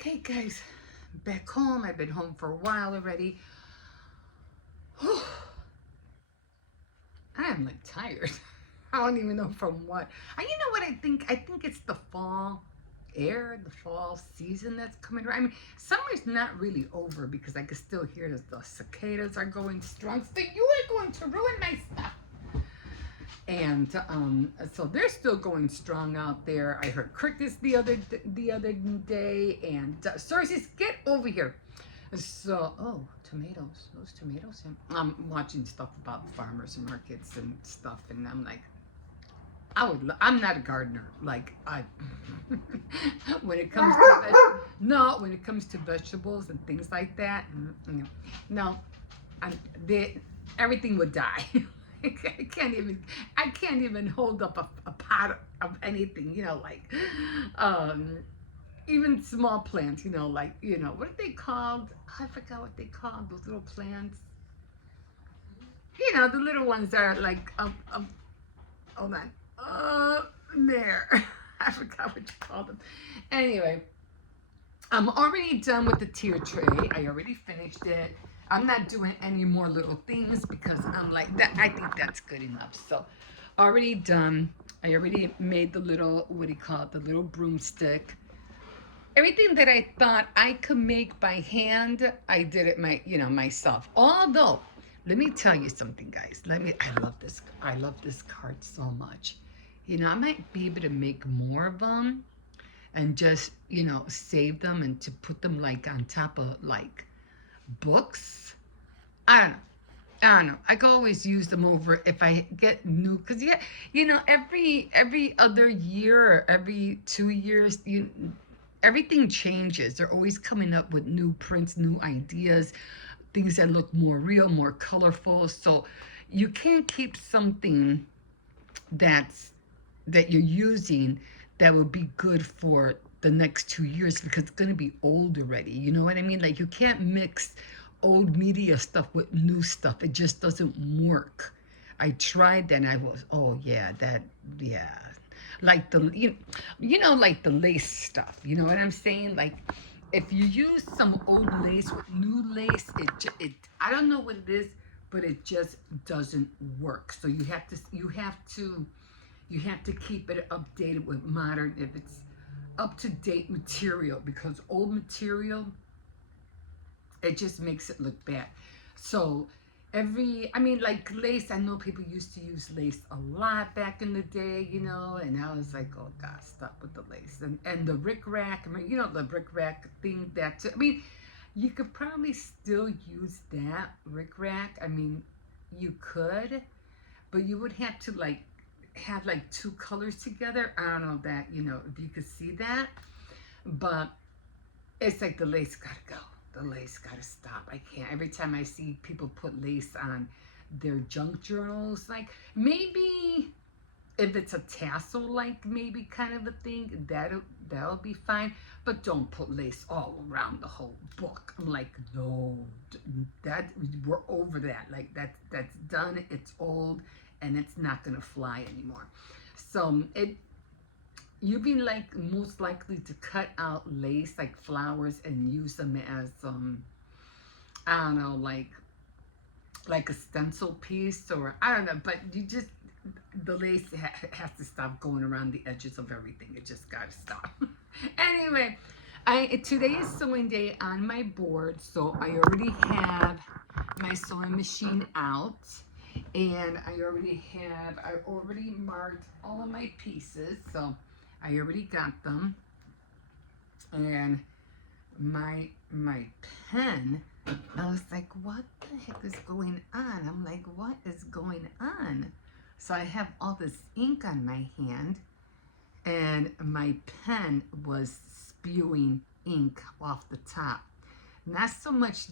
Okay, guys, back home. I've been home for a while already. I am like tired. I don't even know from what. You know what I think? I think it's the fall air, the fall season that's coming around. I mean, summer's not really over because I can still hear the cicadas are going strong. So you are going to ruin my stuff. And so they're still going strong out there. I heard crickets the other day, and Cersei, get over here. So, oh, tomatoes, those tomatoes. I'm watching stuff about farmers markets and stuff, and I'm like, I'm not a gardener. Like when it comes to when it comes to vegetables and things like that, no, everything would die. I can't even hold up a pot of anything, even small plants, what are they called? I forgot what they called, those little plants. The little ones are like, hold on, there. I forgot what you call them. Anyway, I'm already done with the tier tray. I already finished it. I'm not doing any more little things because I'm like that. I think that's good enough. So, already done. I already made the little, what do you call it? The little broomstick. Everything that I thought I could make by hand, I did it myself. Although, let me tell you something, guys. I love this. I love this card so much. I might be able to make more of them and just, save them and to put them like on top of like books. I don't know. I can always use them over if I get new, because every other year or every 2 years, everything changes. They're always coming up with new prints, new ideas, things that look more real, more colorful. So you can't keep something that you're using that will be good for the next 2 years because it's going to be old already. You know what I mean? Like, you can't mix old media stuff with new stuff. It just doesn't work. I tried that and I was, like the, like the lace stuff. You know what I'm saying? Like, if you use some old lace with new lace, I don't know what it is, but it just doesn't work. So you have to keep it updated with modern, if it's up-to-date material, because old material, it just makes it look bad. So like lace, I know people used to use lace a lot back in the day, and I was like, oh God, stop with the lace. And the rickrack, the rickrack thing, you could probably still use that rickrack. You could, but you would have to have like two colors together. I don't know that, if you could see that, but it's like the lace gotta go. The lace gotta stop. I can't. Every time I see people put lace on their junk journals, like maybe if it's a tassel, like maybe kind of a thing, that'll be fine. But don't put lace all around the whole book. I'm like, no, we're over that. Like that's done. It's old, and it's not gonna fly anymore. So you'd be like most likely to cut out lace, like flowers, and use them as I don't know, like a stencil piece, or I don't know, but the lace has to stop going around the edges of everything. It just gotta stop. Anyway, today is sewing day on my board, so I already have my sewing machine out. And I already marked all of my pieces, so I already got them. And my pen, I was like, what the heck is going on? I'm like, what is going on? So I have all this ink on my hand, and my pen was spewing ink off the top. Not so much,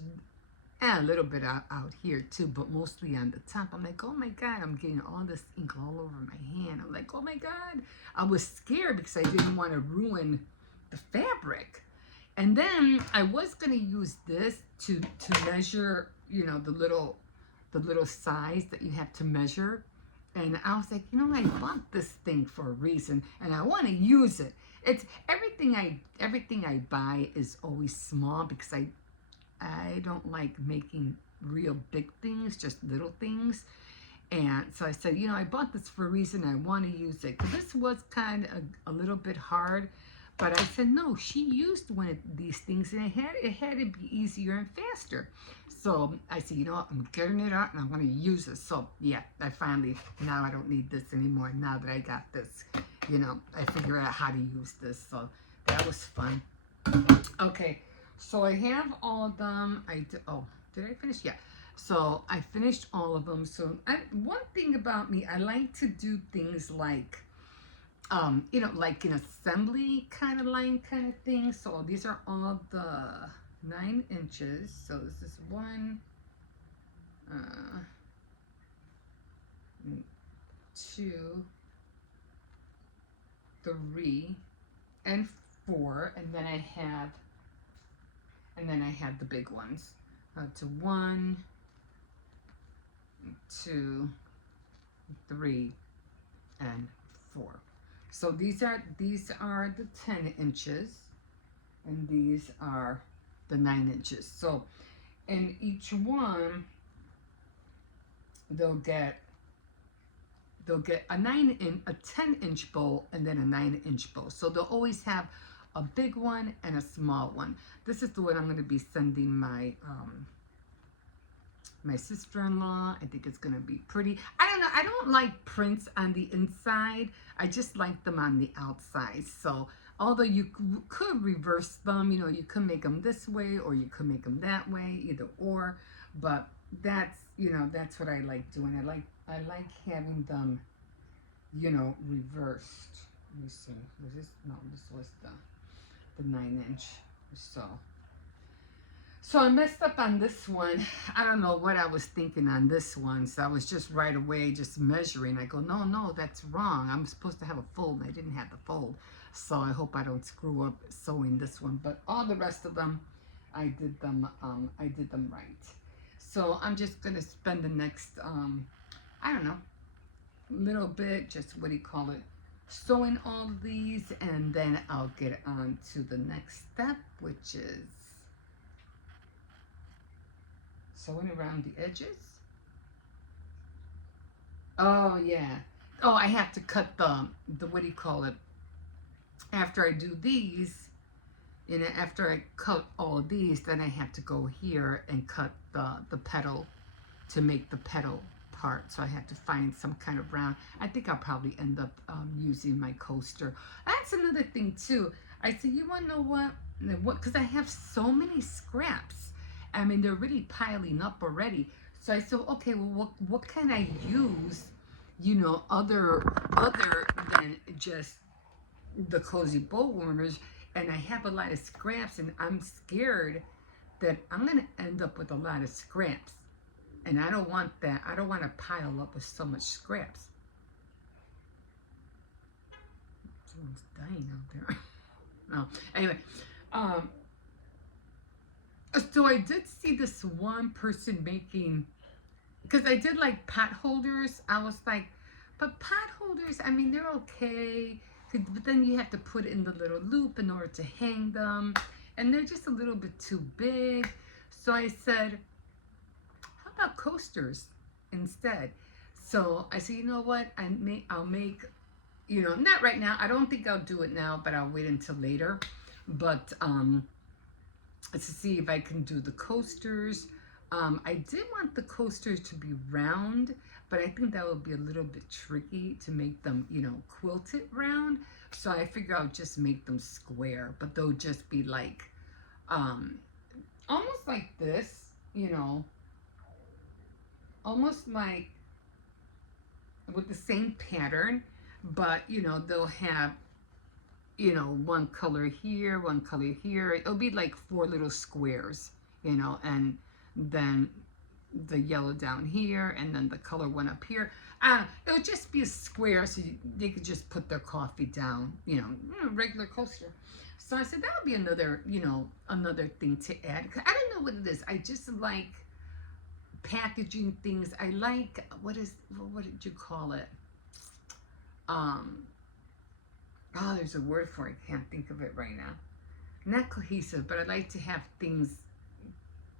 and a little bit out here too, but mostly on the top. I'm like, oh my God, I'm getting all this ink all over my hand. I'm like, oh my God. I was scared because I didn't want to ruin the fabric. And then I was going to use this to measure, the little size that you have to measure. And I was like, you know, I bought this thing for a reason, and I want to use it. It's everything I buy is always small because I don't like making real big things, just little things. And so I said, you know, I bought this for a reason. I want to use it. Because this was kind of a little bit hard. But I said, no, she used one of these things and it had to be easier and faster. So I said, you know what, I'm getting it out and I'm going to use it. So yeah, now I don't need this anymore. Now that I got this, you know, I figure out how to use this. So that was fun. Okay, so I have all of them. Did I finish? Yeah. So I finished all of them. So one thing about me, I like to do things like, you know, like an assembly kind of line kind of thing. So these are all the 9 inches. So this is 1, 2, 3, and 4, and then I have the big ones. To 1, 2, 3, and 4. So these are the 10 inches, and these are the 9 inches. So in each one, they'll get a 10-inch bowl and then a 9-inch bowl. So they'll always have a big one and a small one. This is the one I'm going to be sending my my sister-in-law. I think it's going to be pretty. I don't know. I don't like prints on the inside. I just like them on the outside. So although you could reverse them, you know, you could make them this way or you could make them that way, either or. But that's, you know, that's what I like doing. I like having them, you know, reversed. Let me see. Was this? No, this was the 9-inch. So I messed up on this one. I don't know what I was thinking on this one. So I was just right away just measuring. I go, no, that's wrong. I'm supposed to have a fold. I didn't have the fold. So I hope I don't screw up sewing this one. But all the rest of them, I did them right. So I'm just gonna spend the next, I don't know, little bit, just sewing all of these, and then I'll get on to the next step, which is sewing around the edges. Oh yeah. Oh, I have to cut the after I do these, you know, after I cut all of these, then I have to go here and cut the petal to make the petal part. So I have to find some kind of round. I think I'll probably end up using my coaster. That's another thing too. I said, you want to know what? Because I have so many scraps. I mean, they're really piling up already. So I said, okay, well, what can I use, you know, other than just the cozy bow warmers? And I have a lot of scraps, and I'm scared that I'm going to end up with a lot of scraps. And I don't want that. I don't want to pile up with so much scraps. Someone's dying out there. No. Anyway, so I did see this one person making, because I did like pot holders. I was like, but pot holders, I mean, they're okay. But then you have to put in the little loop in order to hang them. And they're just a little bit too big. So I said, how about coasters instead? So I said, you know what? I'll make, you know, not right now. I don't think I'll do it now, but I'll wait until later. But to see if I can do the coasters. I did want the coasters to be round, but I think that would be a little bit tricky to make them, you know, quilted round. So I figure I'll just make them square, but they'll just be like, almost like this, you know, almost like with the same pattern, but, you know, they'll have, you know, one color here, one color here. It'll be like 4 little squares, you know, and then the yellow down here, and then the color one up here. It'll just be a square, so they could just put their coffee down, you know, regular coaster. So I said that would be another, you know, another thing to add. I don't know what it is. I just like packaging things. I like, what did you call it? There's a word for it. I can't think of it right now. Not cohesive, but I like to have things,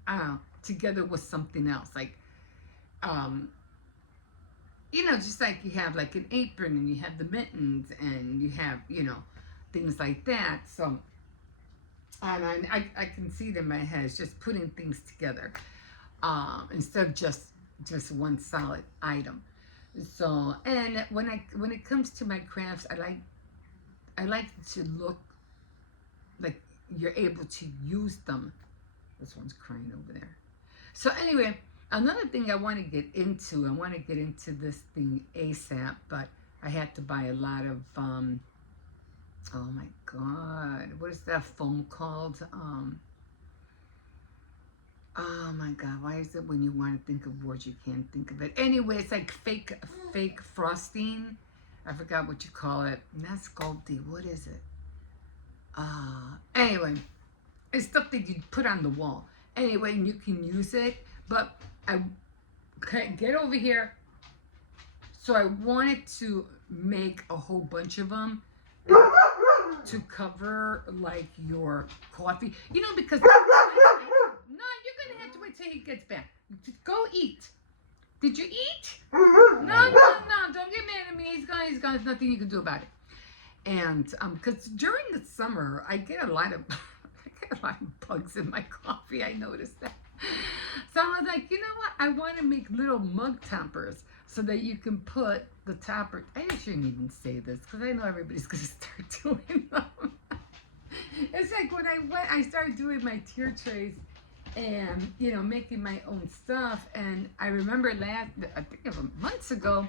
I don't know, together with something else. Like, just like you have like an apron and you have the mittens and you have, things like that. So, and I can see it in my head. It's just putting things together, instead of just one solid item. So, and when it comes to my crafts, I like to look like you're able to use them. This one's crying over there. So anyway, another thing I want to get into this thing ASAP, but I had to buy a lot of, oh my God, what is that foam called? Oh my God, why is it when you want to think of words you can't think of it? Anyway, it's like fake frosting. I forgot what you call it. Not Sculpty, what is it? Anyway, it's stuff that you put on the wall. Anyway, and you can use it, but I can't get over here. So I wanted to make a whole bunch of them to cover like your coffee. Because no, you're gonna have to wait till he gets back. Just go eat. Did you eat? No, don't get mad at me. He's gone. There's nothing you can do about it. And because during the summer I get a lot of bugs in my coffee. I noticed that. So I was like, you know what? I want to make little mug toppers so that you can put the topper. I shouldn't even say this because I know everybody's going to start doing them. It's like when I started doing my tier trays and, making my own stuff. And I remember I think it was months ago,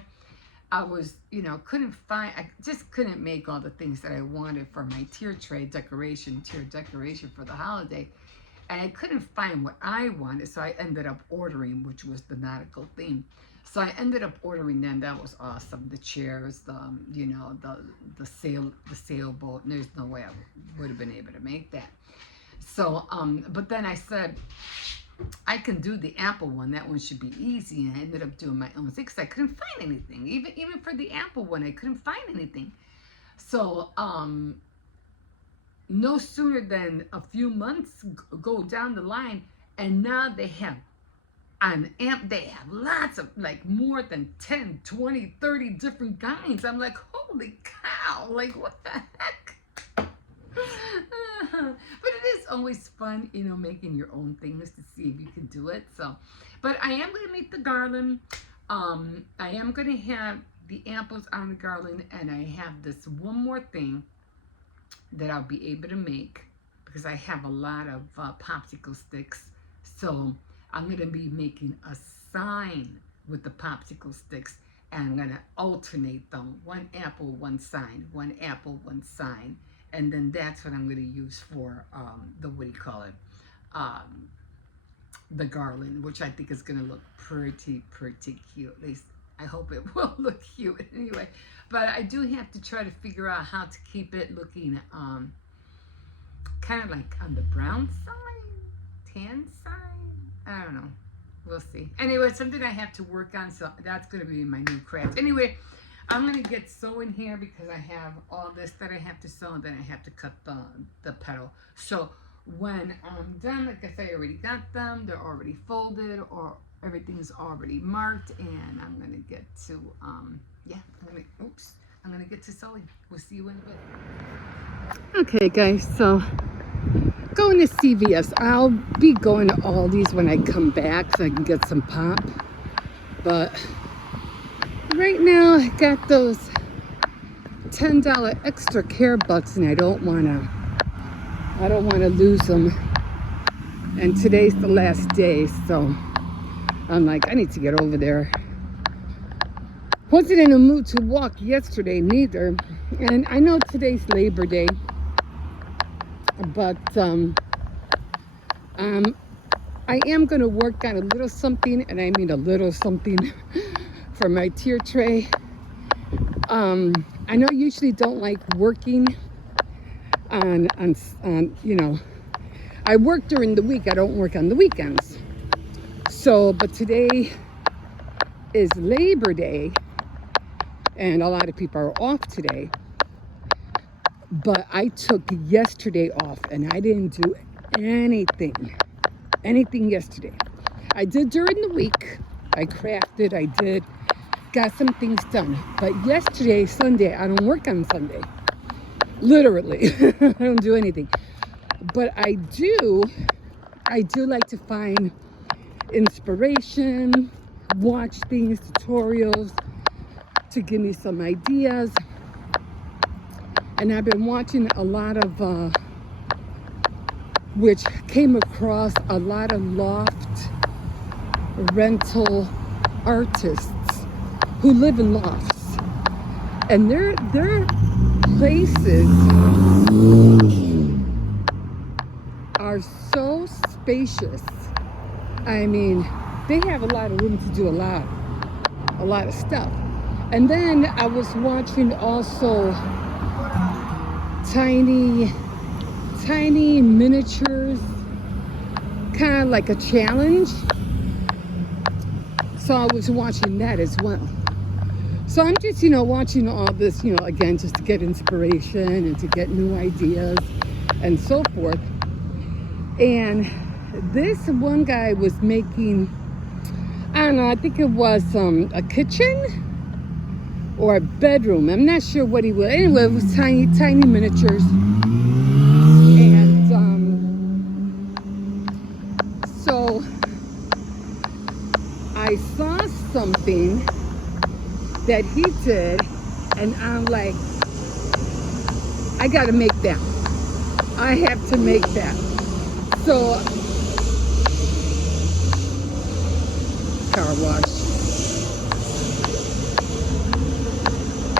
I was, I just couldn't make all the things that I wanted for my tier decoration for the holiday. And I couldn't find what I wanted, so I ended up ordering, which was the nautical theme. So I ended up ordering them. That was awesome. The chairs, the sailboat. And there's no way I would have been able to make that. So, but then I said, I can do the apple one. That one should be easy. And I ended up doing my own thing because I couldn't find anything. Even for the apple one, I couldn't find anything. So, no sooner than a few months go down the line, and now they have they have lots of, like, more than 10, 20, 30 different kinds. I'm like, holy cow, like, what the heck? But it is always fun, making your own things to see if you can do it. So, but I am going to make the garland. I am going to have the apples on the garland, and I have this one more thing that I'll be able to make because I have a lot of popsicle sticks. So I'm going to be making a sign with the popsicle sticks, and I'm going to alternate them. One apple, one sign, one apple, one sign. And then that's what I'm going to use for the garland, which I think is going to look pretty cute. At least I hope it will look cute anyway. But I do have to try to figure out how to keep it looking kind of like on the brown side, tan side. I don't know. We'll see. Anyway, it's something I have to work on, so that's going to be my new craft. Anyway, I'm going to get sewing here because I have all this that I have to sew, and then I have to cut the petal. So when I'm done, like I say, I already got them. They're already folded, or everything's already marked, and I'm going to get to, I'm going to get to sewing. We'll see you in a bit. Okay, guys, so going to CVS. I'll be going to Aldi's when I come back so I can get some pop. But right now, I got those $10 extra care bucks, and I don't want to lose them. And today's the last day, so I'm like, I need to get over there. Wasn't in a mood to walk yesterday neither. And I know today's Labor Day, but I am going to work on a little something, and I mean a little something, for my tier tray. I know you usually don't like working on I work during the week. I don't work on the weekends. So So, but today is Labor Day, and a lot of people are off today. But I took yesterday off, and I didn't do anything yesterday. I did during the week. I crafted, got some things done. But yesterday, Sunday, I don't work on Sunday. Literally, I don't do anything. But I do like to find inspiration, watch things, tutorials, to give me some ideas. And I've been watching a lot of, which came across a lot of loft rental artists who live in lofts. And their places are so spacious. I mean, they have a lot of room to do a lot of stuff. And then I was watching also tiny miniatures, kind of like a challenge. So I was watching that as well. So I'm just, watching all this, again, just to get inspiration and to get new ideas and so forth. And this one guy was making, I don't know, I think it was a kitchen or a bedroom. I'm not sure what he was. Anyway, it was tiny miniatures. And so I saw something that he did, and I'm like, I gotta make that. I have to make that. So, car wash.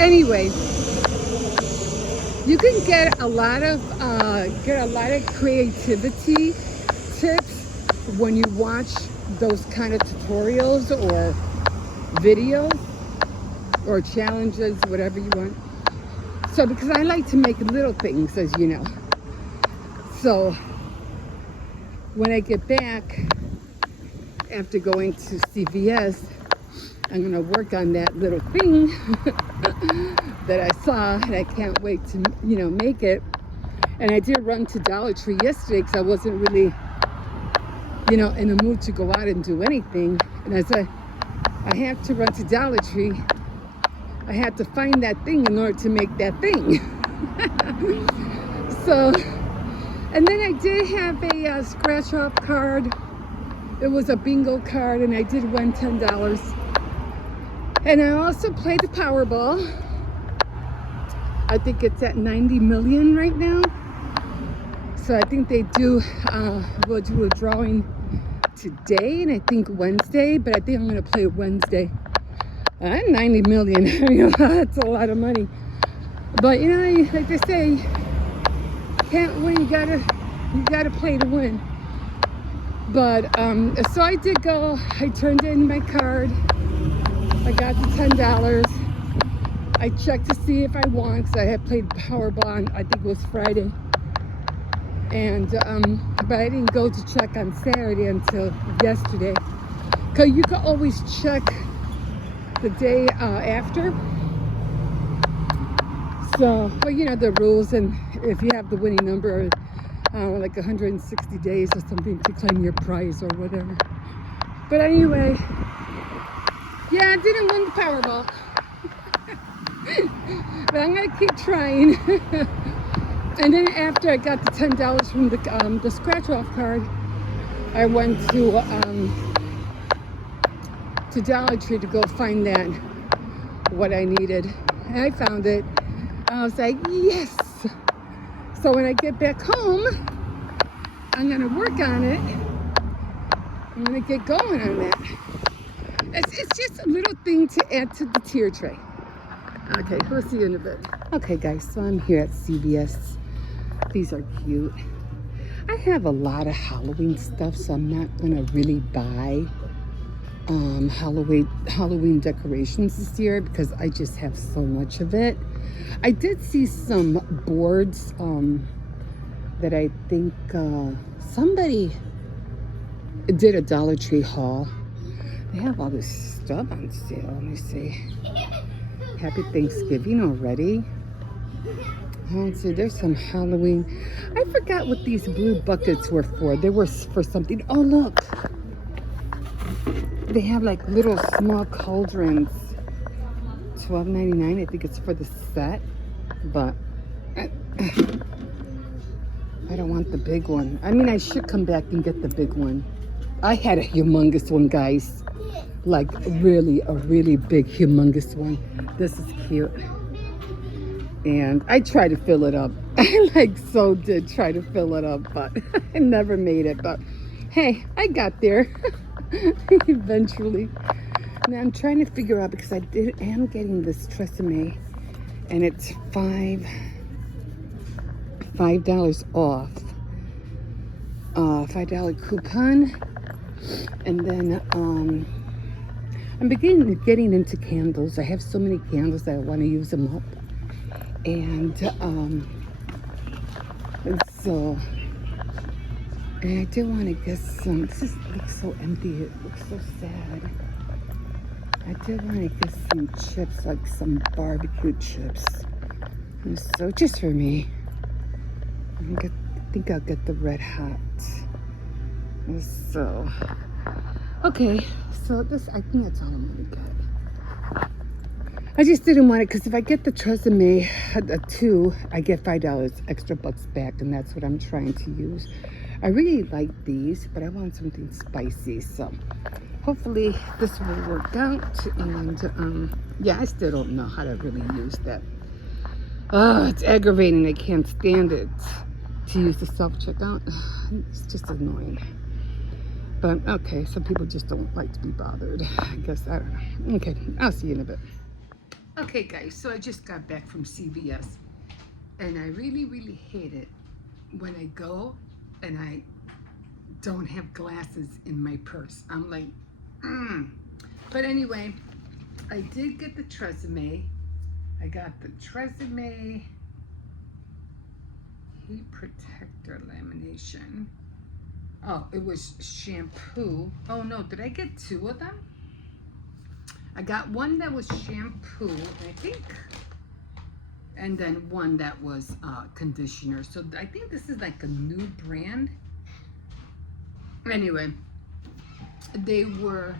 Anyway, you can get a lot of creativity tips when you watch those kind of tutorials or videos or challenges, whatever you want. So, because I like to make little things, as you know. So, when I get back, after going to CVS, I'm going to work on that little thing that I saw, and I can't wait to, make it. And I did run to Dollar Tree yesterday because I wasn't really, in the mood to go out and do anything. And I said, I have to run to Dollar Tree. I had to find that thing in order to make that thing. So, and then I did have a scratch-off card. It was a bingo card, and I did win $10. And I also played the Powerball. I think it's at 90 million right now. So I think they will do a drawing today, and I think Wednesday, but I think I'm going to play Wednesday. 90 million, that's a lot of money. But like they say, can't win, you gotta play to win. But so I did go. I turned in my card. I got the $10. I checked to see if I won, because I had played Powerball on, I think it was Friday. And but I didn't go to check on Saturday until yesterday, because you can always check the day after. So, but the rules, and if you have the winning number, like 160 days or something to claim your prize or whatever. But anyway, yeah, I didn't win the Powerball. But I'm gonna keep trying. And then after I got the $10 from the scratch-off card, I went to Dollar Tree to go find what I needed. And I found it. I was like, yes. So when I get back home, I'm gonna work on it. I'm gonna get going on that. It's just a little thing to add to the tier tray. Okay, we'll see you in a bit. Okay guys, so I'm here at CVS. These are cute. I have a lot of Halloween stuff, so I'm not gonna really buy Halloween decorations this year, because I just have so much of it. I did see some boards that I think somebody did a Dollar Tree haul They have all this stuff on sale. Let me see. Happy Thanksgiving already. Let's see, there's some Halloween. I forgot what these blue buckets were for. They were for something. Oh, look. They have like little small cauldrons. $12.99. I think it's for the set. But I don't want the big one. I mean, I should come back and get the big one. I had a humongous one, guys. Like really, a really big, humongous one. This is cute. And I tried to fill it up. I like so did try to fill it up, but I never made it. But hey, I got there eventually. Now I'm trying to figure out because I am getting this Tresemme, and it's $5 off. $5 coupon, and then I'm getting into candles. I have so many candles that I want to use them up. And so I do want to get some. This looks so empty. It looks so sad. I did want to get some chips, like some barbecue chips. And so just for me. I think I'll get the Red Hot. So okay. So this, I think that's all I'm gonna get. I just didn't want it because if I get the Tresemme 2, I get $5 extra bucks back, and that's what I'm trying to use. I really like these, but I want something spicy, so hopefully this will work out. And yeah, I still don't know how to really use that. Oh, it's aggravating. I can't stand it to use the self-checkout. It's just annoying. But okay, some people just don't like to be bothered. I guess, I don't know. Okay, I'll see you in a bit. Okay, guys, so I just got back from CVS, and I really, really hate it when I go and I don't have glasses in my purse. I'm like, But anyway, I did get the Tresemme. I got the Tresemme Heat Protector Lamination. Oh, it was shampoo. Oh no, did I get 2 of them? I got one that was shampoo, I think, and then one that was conditioner. So I think this is like a new brand. Anyway, they were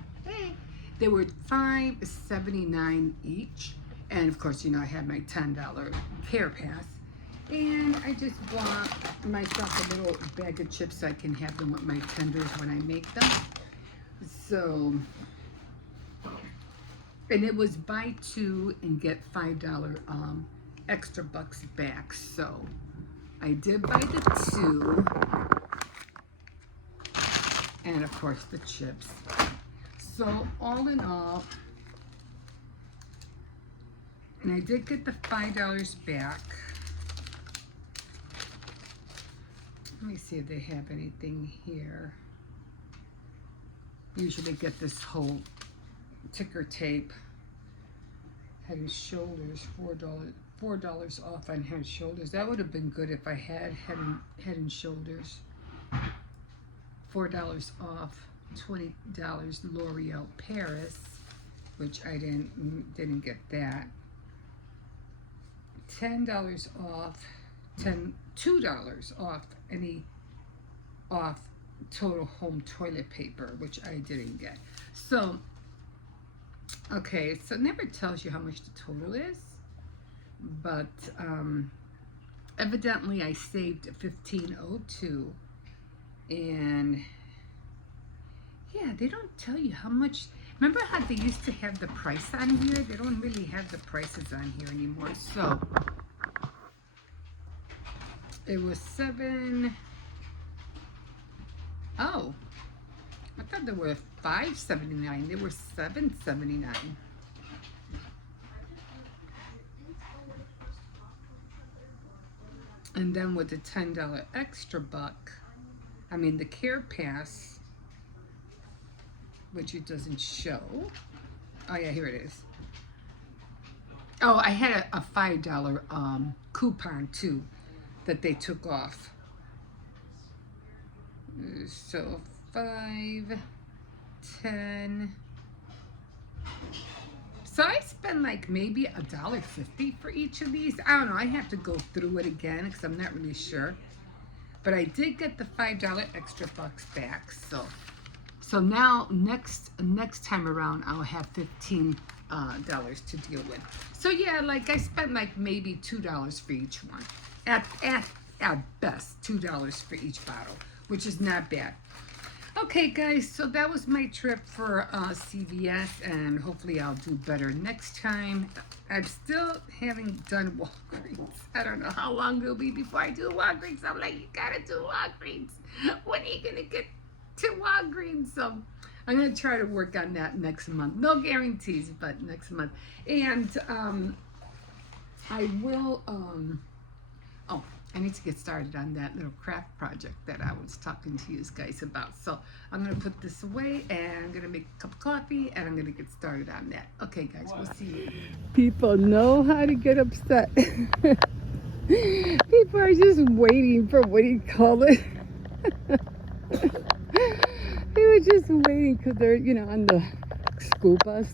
$5.79 each, and of course, you know, I had my $10 Care Pass, and I just bought myself a little bag of chips so I can have them with my tenders when I make them. So. And it was buy 2 and get $5 extra bucks back. So I did buy the 2. And of course the chips. So all in all, and I did get the $5 back. Let me see if they have anything here. Usually get this whole ticker tape. Head and Shoulders, $4 off on Head and Shoulders. That would have been good if I had Head and Shoulders. $4 off, $20 L'Oreal Paris, which I didn't get that. $10 off, $2 off any off Total Home toilet paper, which I didn't get. So okay, so it never tells you how much the total is, but evidently I saved $15.02, and yeah, they don't tell you how much. Remember how they used to have the price on here? They don't really have the prices on here anymore. So it was Oh, I thought they were $5.79. They were $7.79. And then with the $10 extra buck, I mean the Care Pass, which it doesn't show. Oh yeah, here it is. Oh, I had a $5 coupon too that they took off. So 5, 10, So I spend like maybe $1.50 for each of these. I don't know. I have to go through it again because I'm not really sure. But I did get the $5 extra bucks back. So now next time around I'll have $15 to deal with. So yeah, like I spent like maybe $2 for each one. At best, $2 for each bottle, which is not bad. Okay, guys, so that was my trip for CVS, and hopefully I'll do better next time. I still haven't done Walgreens. I don't know how long it'll be before I do Walgreens. I'm like, you gotta do Walgreens. When are you gonna get to Walgreens? So I'm gonna try to work on that next month. No guarantees, but next month. And I will, oh, I need to get started on that little craft project that I was talking to you guys about. So I'm going to put this away, and I'm going to make a cup of coffee, and I'm going to get started on that. Okay, guys, we'll see you. People know how to get upset. People are just waiting for, what do you call it? They were just waiting because they're, you know, on the school bus.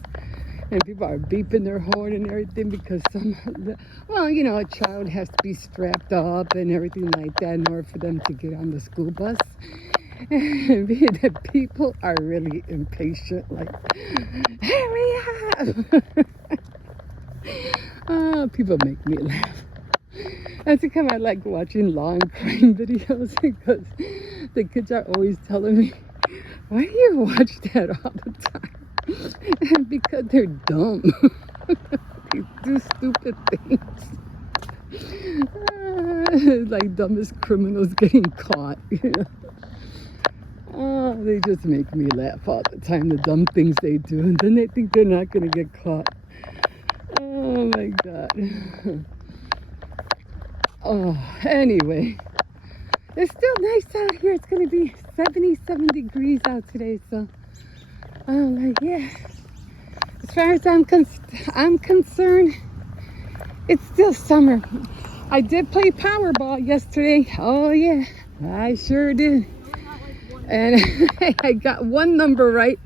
And people are beeping their horn and everything because well, you know, a child has to be strapped up and everything like that in order for them to get on the school bus. And the people are really impatient, like, hurry up! Oh, people make me laugh. That's the kind I like watching law and crime videos because the kids are always telling me, why do you watch that all the time? Because they're dumb. They do stupid things. Like dumbest criminals getting caught. You know? Oh, they just make me laugh all the time, the dumb things they do. And then they think they're not going to get caught. Oh my God. Oh, anyway. It's still nice out here. It's going to be 77 degrees out today, so I'm like, yeah. As far as I'm concerned, it's still summer. I did play Powerball yesterday. Oh yeah, I sure did. And I got one number right.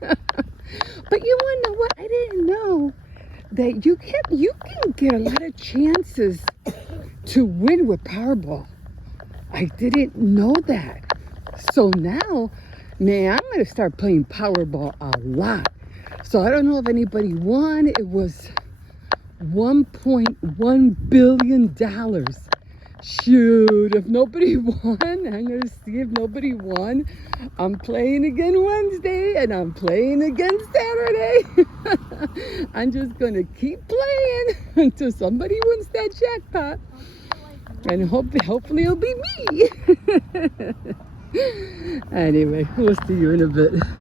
But you wanna know what? I didn't know that you can get a lot of chances to win with Powerball. I didn't know that. So now, man, I'm going to start playing Powerball a lot. So I don't know if anybody won. It was $1.1 billion. Shoot, if nobody won, I'm going to see if nobody won. I'm playing again Wednesday, and I'm playing again Saturday. I'm just going to keep playing until somebody wins that jackpot. And hopefully it'll be me. Anyway, we'll see you in a bit.